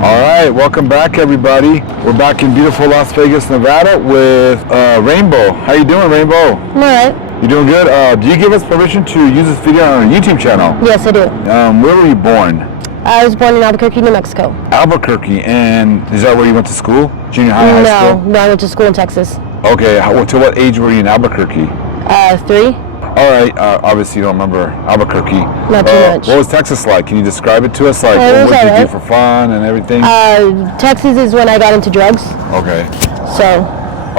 All right, welcome back, everybody. We're back in beautiful Las Vegas, Nevada with Rainbow. How you doing, Rainbow? I'm all right. You doing good? Do you give us permission to use this video on our YouTube channel? Yes, I do. Where were you born? I was born in Albuquerque, New Mexico. Albuquerque, and is that where you went to school? Junior high, high school? No, I went to school in Texas. Okay, to what age were you in Albuquerque? 3. All right, obviously you don't remember Albuquerque. Not too much. What was Texas like? Can you describe it to us? Like, it was what did you alright. do for fun and everything? Texas is when I got into drugs. Okay. So.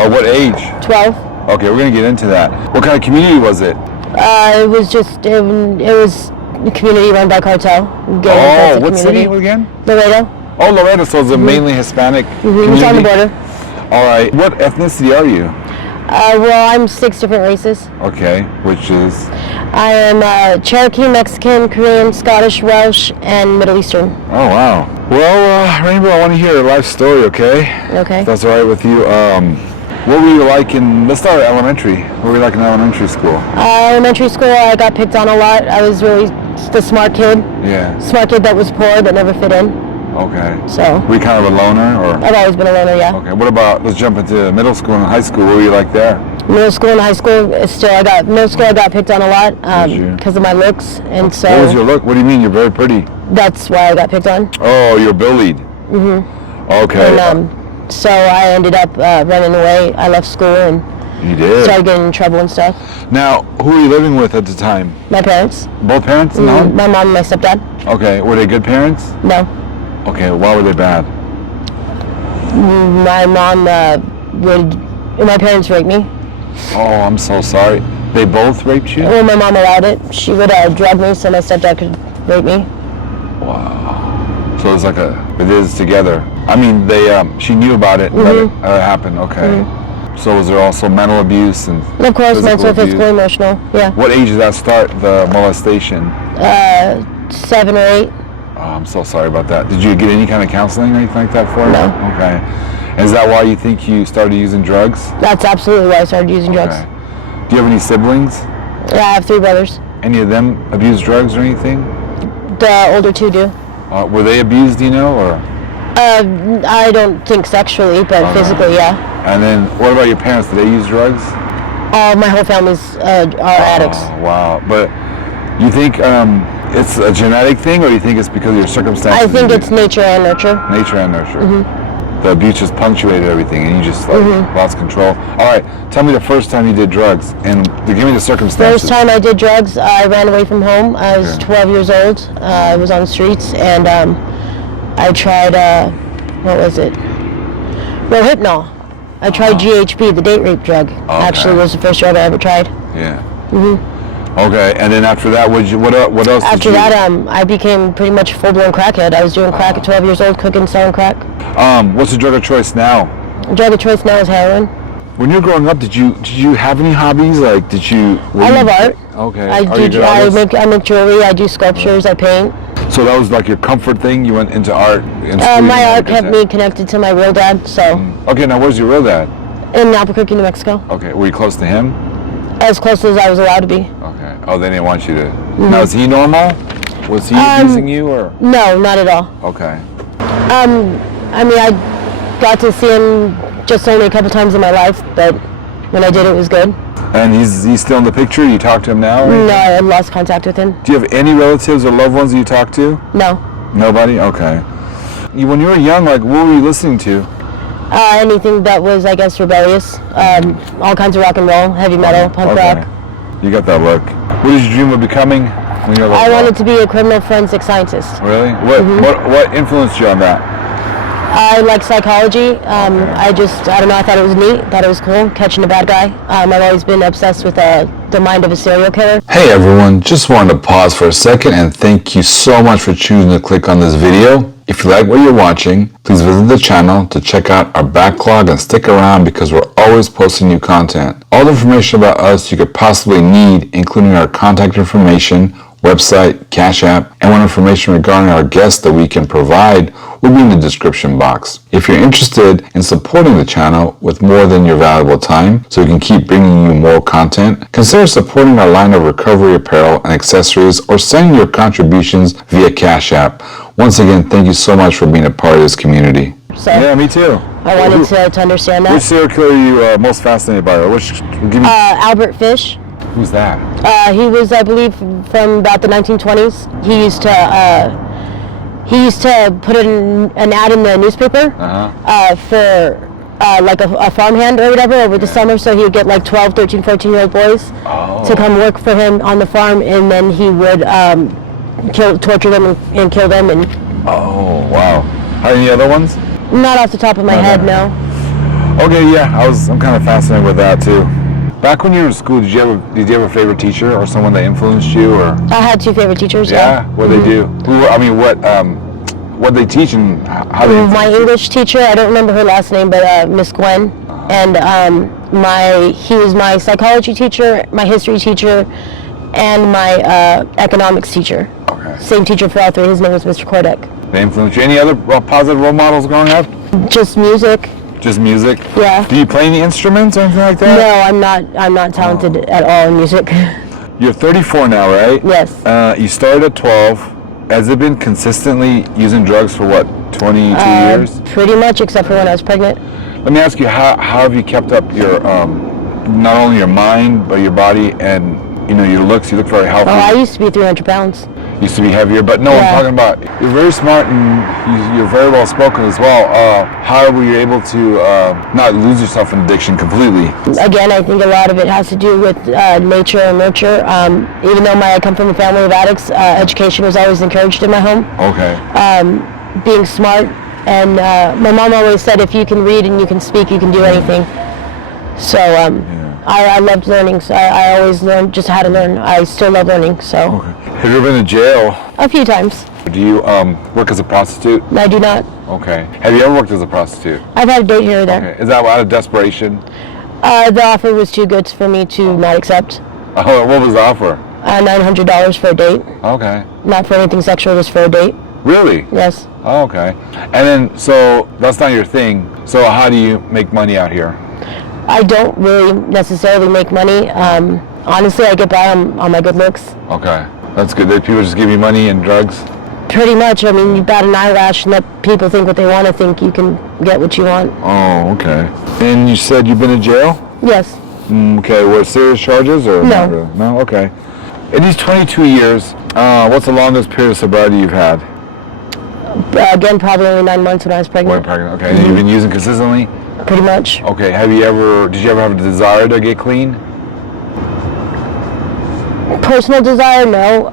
What age? 12. Okay, we're gonna get into that. What kind of community was it? It was a community run by cartel. What city again? Laredo. Oh, Laredo, so it's a mainly Hispanic community? It's on the border. All right, what ethnicity are you? Well, I'm 6 different races. Okay, which is? I am Cherokee, Mexican, Korean, Scottish, Welsh, and Middle Eastern. Oh, wow. Well, Rainbow, I want to hear your life story, okay? Okay. If that's all right with you. What were you like let's start at elementary. What were you like in elementary school? Elementary school, I got picked on a lot. I was really the smart kid. Yeah. Smart kid that was poor but never fit in. Okay. So. Were you kind of a loner, or? I've always been a loner, yeah. Okay. What about, let's jump into middle school and high school. What were you like there? Middle school and high school, I got picked on a lot because of my looks, and so. What was your look? What do you mean? You're very pretty. That's why I got picked on. Oh, you're bullied. Okay. And so I ended up running away. I left school and you did? Started getting in trouble and stuff. Now, who were you living with at the time? My parents. Both parents in the home? My mom and my stepdad. Okay. Were they good parents? No. Okay. Why were they bad? My mom my parents raped me. Oh, I'm so sorry. They both raped you? Well, my mom allowed it. She would drug me so my stepdad could rape me. Wow. So it's like it is together. I mean, she knew about it, but it happened. Okay. So was there also mental abuse and of course, mental, physical, emotional. Yeah. What age did that start, the molestation? 7 or 8. Oh, I'm so sorry about that. Did you get any kind of counseling or anything like that for it? No. Okay. And is that why you think you started using drugs? That's absolutely why I started using drugs. Do you have any siblings? Yeah, I have 3 brothers. Any of them abuse drugs or anything? The older 2 do. Were they abused, do you know, or? I don't think sexually, but physically, yeah. And then, what about your parents? Did they use drugs? My whole family's are addicts. Wow. But you think it's a genetic thing, or you think it's because of your circumstances? I think it's nature and nurture. Nature and nurture. The abuse just punctuated everything, and you just lost control. All right, tell me the first time you did drugs, and give me the circumstances. First time I did drugs, I ran away from home. I was 12 years old. I was on the streets, and I tried, what was it? Rohypnol. I tried GHB, the date rape drug. Okay. Actually, was the first drug I ever tried. Yeah. Okay, and then after that, what else? After that, I became pretty much a full-blown crackhead. I was doing crack at 12 years old, cooking, selling crack. What's the drug of choice now? Drug of choice now is heroin. When you were growing up, did you have any hobbies? Like, I love art. Okay. I make jewelry. I do sculptures. I paint. So that was like your comfort thing? You went into art? My art kept me connected to my real dad, so. Okay, now where's your real dad? In Albuquerque, New Mexico. Okay, were you close to him? As close as I was allowed to be. Okay. Oh, they didn't want you to. Now, is he normal? Was he abusing you, or? No, not at all. Okay. I mean, I got to see him just only a couple times in my life, but when I did, it was good. And he's still in the picture? You talk to him now? No, I lost contact with him. Do you have any relatives or loved ones that you talk to? No. Nobody? Okay. When you were young, like, what were you listening to? Anything that was, I guess, rebellious. All kinds of rock and roll, heavy metal, punk rock. You got that look. What did you dream of becoming when you were I wanted to be a criminal forensic scientist. Really? What influenced you on that? I like psychology. I don't know, I thought it was neat, thought it was cool, catching a bad guy. I've always been obsessed with the mind of a serial killer. Hey everyone, just wanted to pause for a second and thank you so much for choosing to click on this video. If you like what you're watching, please visit the channel to check out our backlog and stick around because we're always posting new content. All the information about us you could possibly need, including our contact information, website, Cash App, and more information regarding our guests that we can provide will be in the description box. If you're interested in supporting the channel with more than your valuable time so we can keep bringing you more content, consider supporting our line of recovery apparel and accessories or sending your contributions via Cash App. Once again, thank you so much for being a part of this community. So Yeah, me too. I wanted to understand that. Which serial killer are you most fascinated by? Or give me, Albert Fish. who's that? He was, I believe, from about the 1920s. He used to put an ad in the newspaper for like a farmhand or whatever over the summer, so he would get like 12, 13, 14-year-old boys to come work for him on the farm, and then he would torture them and kill them. And Oh, wow. Any other ones? not off the top of my head, no. Okay, yeah, I'm kind of fascinated with that too. Back when you were in school, did you have a favorite teacher or someone that influenced you, or? I had two favorite teachers. Yeah, what they do? What they teach and how they? My English teacher, I don't remember her last name, but Miss Gwen, and he was my psychology teacher, my history teacher, and my economics teacher. Okay. Same teacher for all three. His name was Mr. Kordek. They influenced you. Any other positive role models growing up? Just music. Just music? Yeah. Do you play any instruments or anything like that? No, I'm not talented at all in music. You're 34 now, right? Yes. You started at 12. Has it been consistently using drugs for what, 22 years? Pretty much, except for when I was pregnant. Let me ask you, how have you kept up your, not only your mind, but your body and, your looks? You look very healthy. Oh, I used to be 300 pounds. Used to be heavier, but no, Yeah. I'm talking about, you're very smart and you're very well spoken as well. How were you able to not lose yourself in addiction completely? Again, I think a lot of it has to do with nature and nurture. Even though I come from a family of addicts, education was always encouraged in my home. Okay. Being smart, and my mom always said, if you can read and you can speak, you can do anything. So I loved learning, so I always learned just how to learn. I still love learning, so. Okay. Have you ever been to jail? A few times. Do you work as a prostitute? I do not. Okay. Have you ever worked as a prostitute? I've had a date here or there. Okay. Is that out of desperation? The offer was too good for me to not accept. Oh, what was the offer? $900 for a date. Okay. Not for anything sexual, just for a date. Really? Yes. Oh, okay. And then, so that's not your thing. So how do you make money out here? I don't really necessarily make money. Honestly, I get by on my good looks. Okay. That's good. People just give you money and drugs? Pretty much. I mean, you bat an eyelash and let people think what they want to think. You can get what you want. Oh, okay. And you said you've been in jail? Yes. Okay. Were serious charges or? No. Not really? No? Okay. In these 22 years, what's the longest period of sobriety you've had? Again, probably only 9 months when I was pregnant. Okay. And you've been using consistently? Pretty much. Okay. Did you ever have a desire to get clean? Personal desire, no.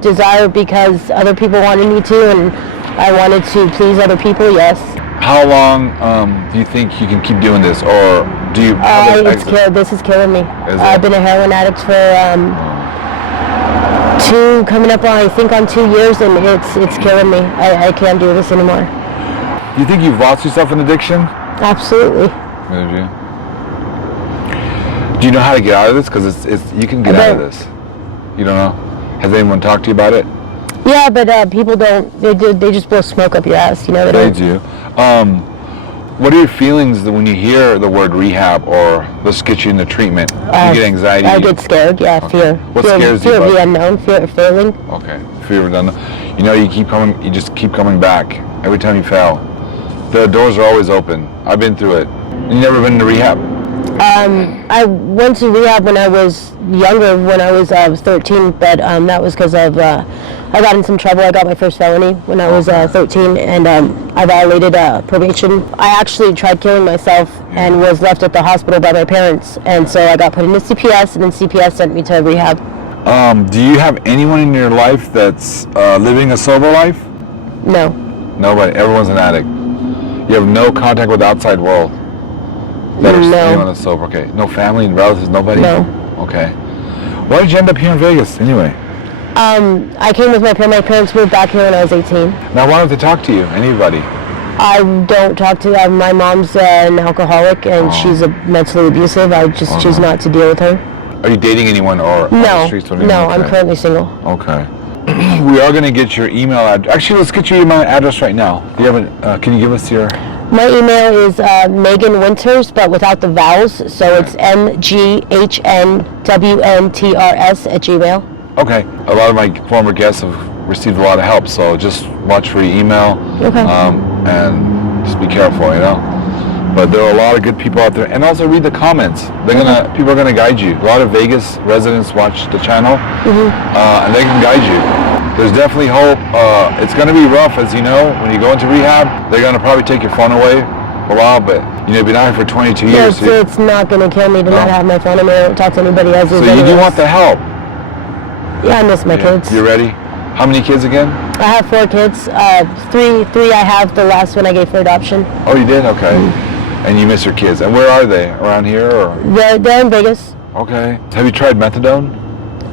Desire because other people wanted me to, and I wanted to please other people, yes. How long do you think you can keep doing this, or do you? This is killing me. Is I've it? been a heroin addict for coming up on, I think, on 2 years, and it's killing me. I can't do this anymore. Do you think you've lost yourself in addiction? Absolutely. Did you? Do you know how to get out of this? Because you can get out of this. You don't know? Has anyone talked to you about it? Yeah, but people don't. They just blow smoke up your ass. They do. What are your feelings when you hear the word rehab or let's get you into treatment? Do you get anxiety? I get scared. Yeah, Okay. fear. What fear, scares you fear about of the unknown. Fear of failing. Okay. Fear of done. You keep coming. You just keep coming back every time you fail. The doors are always open. I've been through it. You never been to rehab? I went to rehab when I was younger, when I was 13, but that was because of I got in some trouble. I got my first felony when I was 13, and I violated probation. I actually tried killing myself and was left at the hospital by my parents, and so I got put into CPS, and then CPS sent me to rehab. Do you have anyone in your life that's living a sober life? No. Nobody. Everyone's an addict. You have no contact with the outside world. That are anyone that's sober. Okay. No family and relatives. Nobody. No. Okay. Why did you end up here in Vegas anyway? I came with my parents. My parents moved back here when I was 18. Now, why don't they talk to you? Anybody? I don't talk to my mom's an alcoholic, and she's mentally abusive. I just choose not to deal with her. Are you dating anyone or on the streets? Or anything? No, I'm Okay. currently single. Okay. We are going to get your email address. Actually, let's get your email address right now. Do you have can you give us your... My email is mghnwntrs, but without the vowels, so it's mghnwntrs@gmail. Okay. A lot of my former guests have received a lot of help, so just watch for your email. Okay. And just be careful, you know. But there are a lot of good people out there, and also read the comments. People are gonna guide you. A lot of Vegas residents watch the channel, and they can guide you. There's definitely hope. It's gonna be rough, as you know. When you go into rehab, they're gonna probably take your phone away for a while, but you've been out here for 22 years. It's not gonna kill me to not have my phone. I don't talk to anybody else. So you do want the help. Yeah, I miss my kids. You ready? How many kids again? I have 4 kids. Three I have. The last one I gave for adoption. Oh, you did? Okay. And you miss your kids. And where are they? Around here? Or? They're in Vegas. Okay. Have you tried methadone?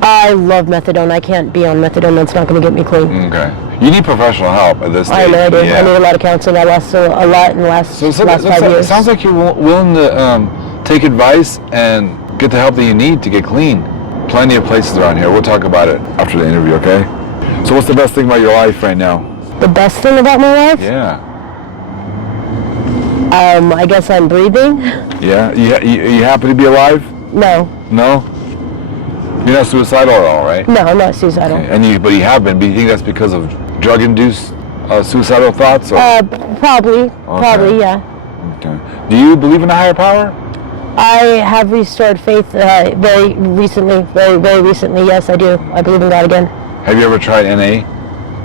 I love methadone. I can't be on methadone. That's not going to get me clean. Okay. You need professional help at this stage. I know I do. Yeah. I need a lot of counseling. I lost a lot in the last 5 years. It sounds like you're willing to take advice and get the help that you need to get clean. Plenty of places around here. We'll talk about it after the interview, okay? So what's the best thing about your life right now? The best thing about my life? Yeah. I guess I'm breathing. Yeah? You happy to be alive? No. No? You're not suicidal at all, right? No, I'm not suicidal. Okay. But you have been. But you think that's because of drug-induced suicidal thoughts? Or? Probably. Probably, yeah. Okay. Do you believe in a higher power? I have restored faith very recently. Very, very recently. Yes, I do. I believe in God again. Have you ever tried NA?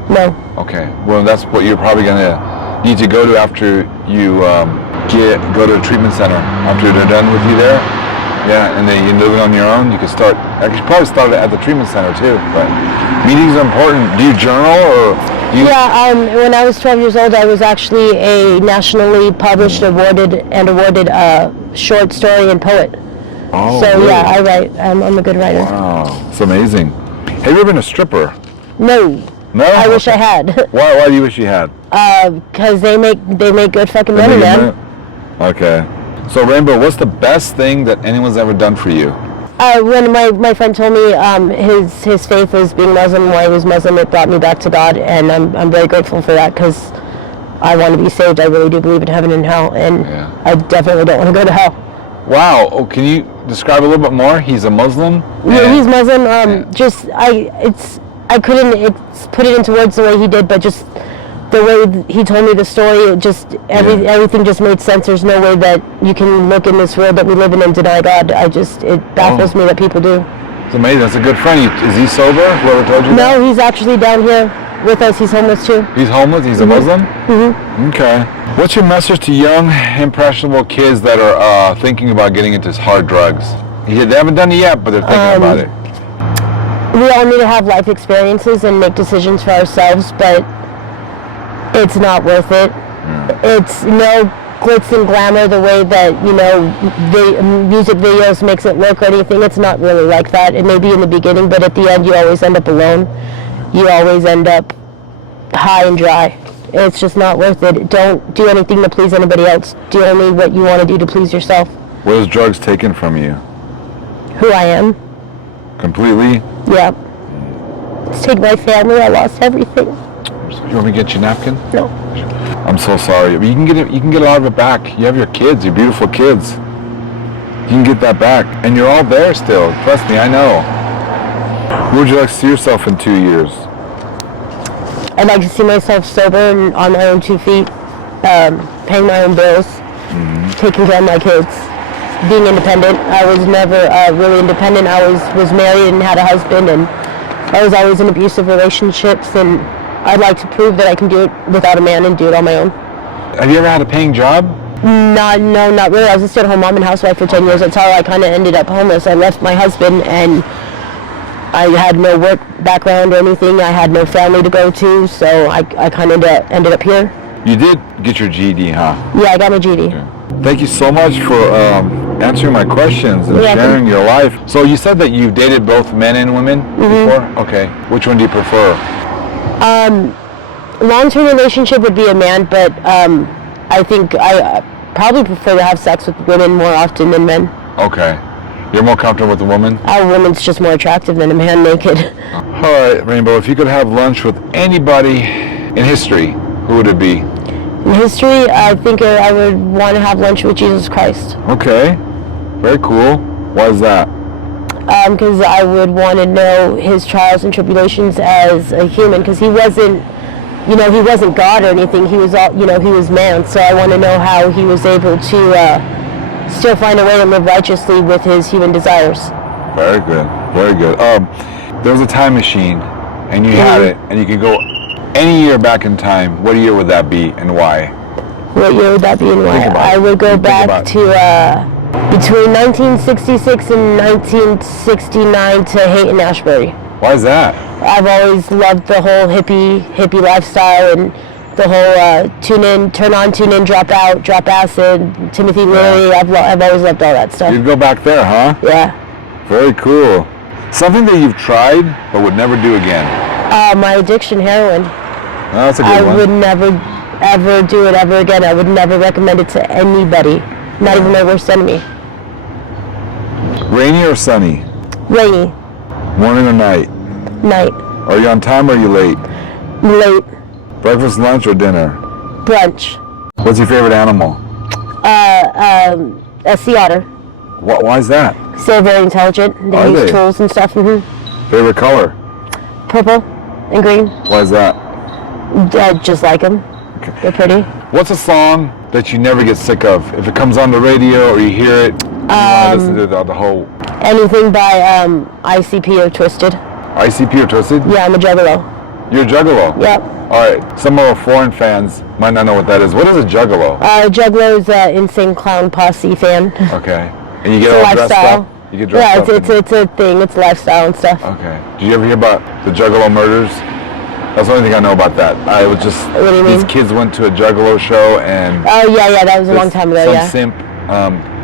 No. Okay. Well, that's what you're probably going to need to go to after you go to a treatment center. After they're done with you there. Yeah, and then you're living on your own. You could start. I could probably start at the treatment center too. But meetings are important. Do you journal or? Yeah. When I was 12 years old, I was actually a nationally published, awarded short story and poet. Oh. So really? yeah, I write. I'm a good writer. Wow, it's amazing. Have you ever been a stripper? No. No. I wish I had. Why do you wish you had? Because they make good fucking money, man. Okay. So Rainbow, what's the best thing that anyone's ever done for you? When my friend told me his faith was being Muslim, why he was Muslim, it brought me back to God, and I'm very grateful for that because I want to be saved. I really do believe in heaven and hell, and I definitely don't want to go to hell. Wow. Oh, can you describe a little bit more? He's a Muslim? Yeah, he's Muslim. I couldn't put it into words the way he did, but just the way he told me the story, it just everything just made sense. There's no way that you can look in this world that we live in and deny God. It baffles me that people do. It's amazing. That's a good friend. Is he sober? Whoever told you that? No, he's actually down here with us. He's homeless too. He's homeless? He's a Muslim? Mm-hmm. Okay. What's your message to young, impressionable kids that are thinking about getting into hard drugs? They haven't done it yet, but they're thinking about it. We all need to have life experiences and make decisions for ourselves, but it's not worth it. It's no glitz and glamour the way that, music videos makes it look or anything. It's not really like that. It may be in the beginning, but at the end you always end up alone. You always end up high and dry. It's just not worth it. Don't do anything to please anybody else. Do only what you want to do to please yourself. What has drugs taken from you? Who I am. Completely? Yeah. It's taken my family. I lost everything. You want me to get you a napkin? No. I'm so sorry. You can get it. You can get a lot of it back. You have your kids, your beautiful kids. You can get that back, and you're all there still. Trust me, I know. Where would you like to see yourself in 2 years? I'd like to see myself sober and on my own 2 feet, paying my own bills, taking care of my kids, being independent. I was never really independent. I was married and had a husband, and I was always in abusive relationships, and I'd like to prove that I can do it without a man and do it on my own. Have you ever had a paying job? No, not really. I was a stay-at-home mom and housewife for 10 years. That's how I kind of ended up homeless. I left my husband, and I had no work background or anything. I had no family to go to, so I kind of ended up here. You did get your GED, huh? Yeah, I got my GED. Okay. Thank you so much for answering my questions and sharing your life. So you said that you've dated both men and women before? Okay. Which one do you prefer? Long-term relationship would be a man, but I think I probably prefer to have sex with women more often than men. Okay. You're more comfortable with a woman? A woman's just more attractive than a man naked. All right, Rainbow, if you could have lunch with anybody in history, who would it be? In history, I think I would want to have lunch with Jesus Christ. Okay, very cool. Why is that? Because I would want to know his trials and tribulations as a human, because he wasn't, he wasn't God or anything. He was all, he was man. So I want to know how he was able to still find a way to live righteously with his human desires. Very good, very good. There was a time machine, and you had it, and you could go any year back in time. What year would that be, and why? What year would that be, and why? I would go back to between 1966 and 1969 to Haight-Ashbury. Why is that? I've always loved the whole hippie lifestyle and the whole turn on, tune in, drop out, drop acid, Timothy Leary. I've always loved all that stuff. You'd go back there, huh? Yeah. Very cool. Something that you've tried but would never do again. My addiction, heroin. Oh, that's a good one. I would never, ever do it ever again. I would never recommend it to anybody, not even my worst enemy. Rainy or sunny? Rainy. Morning or night? Night. Are you on time or are you late? Late. Breakfast, lunch, or dinner? Brunch. What's your favorite animal? A sea otter. Why is that? They're very intelligent. They use tools and stuff. Favorite color? Purple and green. Why is that? Just like them. Okay. They're pretty. What's a song that you never get sick of? If it comes on the radio or you hear it, you want to listen to the whole... Anything by ICP or Twisted. ICP or Twisted? Yeah, I'm a juggalo. You're a juggalo? Yep. All right. Some of our foreign fans might not know what that is. What is a juggalo? Juggalo is an Insane Clown Posse fan. Okay. And you get all dressed up? You get dressed up? Yeah, it's a thing. It's lifestyle and stuff. Okay. Did you ever hear about the Juggalo murders? That's the only thing I know about that. I was just... What do you mean? These kids went to a Juggalo show and... Oh, yeah, that was a long time ago, Some simp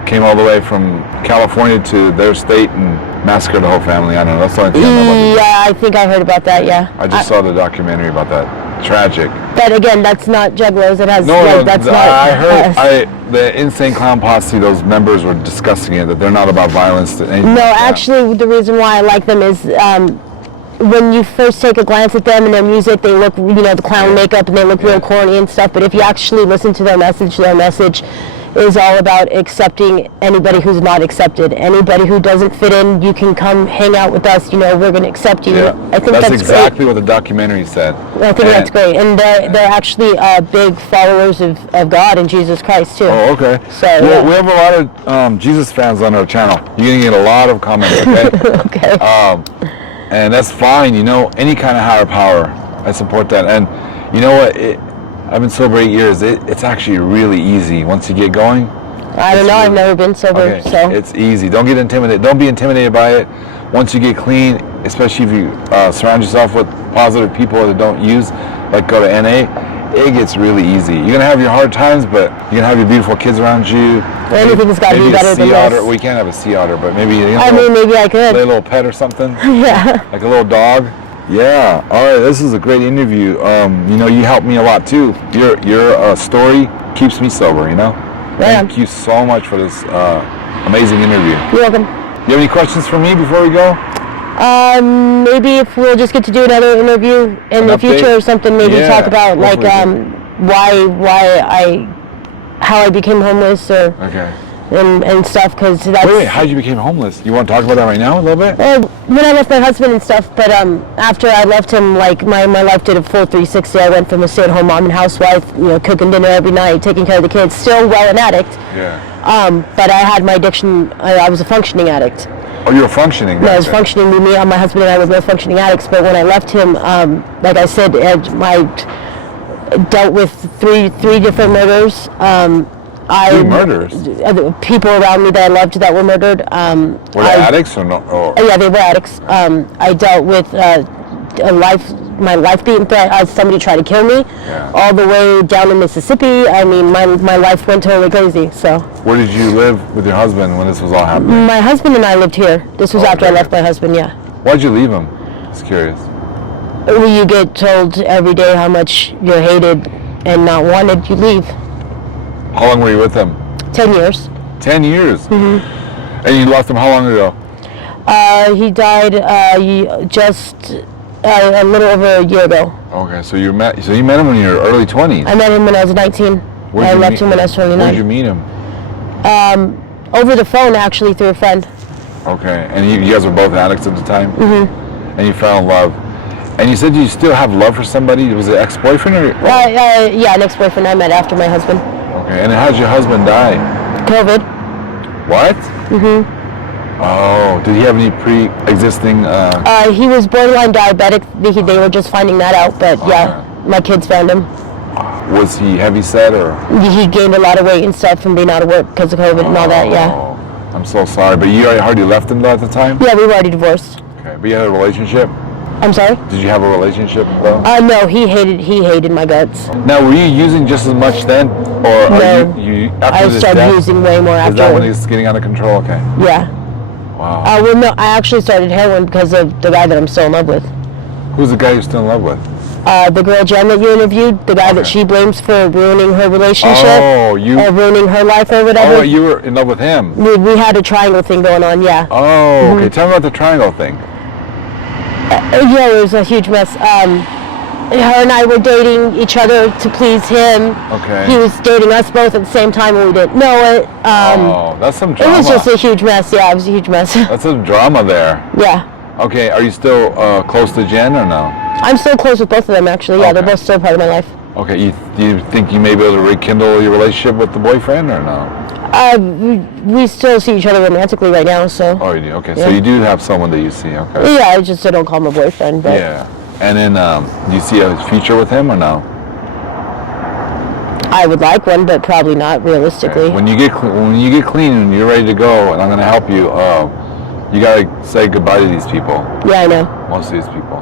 came all the way from California to their state and massacred the whole family. I don't know. That's the only thing I know about Yeah, I think I heard about that, yeah. I just saw the documentary about that. Tragic. But again, that's not Juggalos. It has... that's not... I heard the Insane Clown Posse, those members were discussing it, that they're not about violence. No, actually, the reason why I like them is... when you first take a glance at them and their music, they look, the clown makeup, and they look real corny and stuff. But if you actually listen to their message is all about accepting anybody who's not accepted. Anybody who doesn't fit in, you can come hang out with us. We're going to accept you. Yeah. I think that's exactly great. what the documentary said. I think that's great. And they're actually big followers of God and Jesus Christ, too. Oh, okay. So, we have a lot of Jesus fans on our channel. You're going to get a lot of comments, okay? Okay. And that's fine, any kind of higher power. I support that. And you know what? I've been sober 8 years. It's actually really easy once you get going. I don't know. I've never been sober, so. It's easy. Don't get intimidated. Don't be intimidated by it. Once you get clean, especially if you surround yourself with positive people that don't use, like go to NA, it gets really easy. You're going to have your hard times, but you're going to have your beautiful kids around you. Anything's got to be better than this. We can't have a sea otter, but maybe maybe I could. A little pet or something. Yeah. Like a little dog. Yeah. All right. This is a great interview. You helped me a lot too. Your story keeps me sober. Thank you so much for this amazing interview. You're welcome. You have any questions for me before we go? Maybe if we'll just get to do another interview in the future or something, maybe talk about like how I became homeless or and stuff, because that's... Wait, how did you become homeless? You want to talk about that right now a little bit? When I left my husband and stuff, but after I left him, like my life did a full 360. I went from a stay-at-home mom and housewife, cooking dinner every night, taking care of the kids, still an addict. Yeah. But I had my addiction. I was a functioning addict. Oh, you were functioning? No, I was functioning. Me and my husband and I were both functioning addicts. But when I left him, like I said, I dealt with three different murders. Three murders? People around me that I loved that were murdered. Were they addicts or no? Yeah, they were addicts. I dealt with my life being threatened. Somebody tried to kill me, all the way down in Mississippi. I mean, my life went totally crazy. So. Where did you live with your husband when this was all happening? My husband and I lived here. This was after I left my husband. Yeah. Why'd you leave him? Just curious. Well, you get told every day how much you're hated and not wanted. You leave. How long were you with him? 10 years. 10 years? Mm-hmm. And you lost him how long ago? He died just a little over a year ago. Okay, so you met him in your early 20s. I met him when I was 19. I left him when I was 29. Where did you meet him? Over the phone, actually, through a friend. Okay, and you guys were both addicts at the time? Mm-hmm. And you fell in love. And you said you still have love for somebody. Was it ex-boyfriend or? Yeah, an ex-boyfriend I met after my husband. Okay, and how did your husband die? COVID. What? Mm-hmm. Oh, did he have any pre-existing? He was borderline diabetic. They were just finding that out, but yeah, my kids found him. Was he heavy set or? He gained a lot of weight and stuff from being out of work because of COVID and all that. Yeah. I'm so sorry, but you already left him at the time? Yeah, we were already divorced. Okay, but you had a relationship? I'm sorry? Did you have a relationship though? No, he hated my guts. Now, were you using just as much then, or no? You after I this started death, using way more after. Is that when he's getting out of control? Okay. Yeah. Wow. Well, no, I actually started heroin because of the guy that I'm still in love with. Who's the guy you're still in love with? The girl Jen that you interviewed, the guy that she blames for ruining her relationship. Oh, or ruining her life or whatever. Oh, you were in love with him. We had a triangle thing going on, yeah. Oh, okay. Tell me about the triangle thing. Yeah, it was a huge mess. Her and I were dating each other to please him. Okay. He was dating us both at the same time and we didn't know it. That's some drama. It was just a huge mess. Yeah, it was a huge mess. That's some drama there. Yeah. Okay, are you still close to Jen or no? I'm still close with both of them, actually. Yeah, they're both still part of my life. Okay, do you think you may be able to rekindle your relationship with the boyfriend or no? We still see each other romantically right now, so. Oh, you do? Okay, so you do have someone that you see, okay. Yeah, I just don't call him a boyfriend, but. Yeah, and then do you see a future with him or no? I would like one, but probably not realistically. Okay. When you get clean and you're ready to go, and I'm going to help you, you got to say goodbye to these people. Yeah, I know. Most of these people.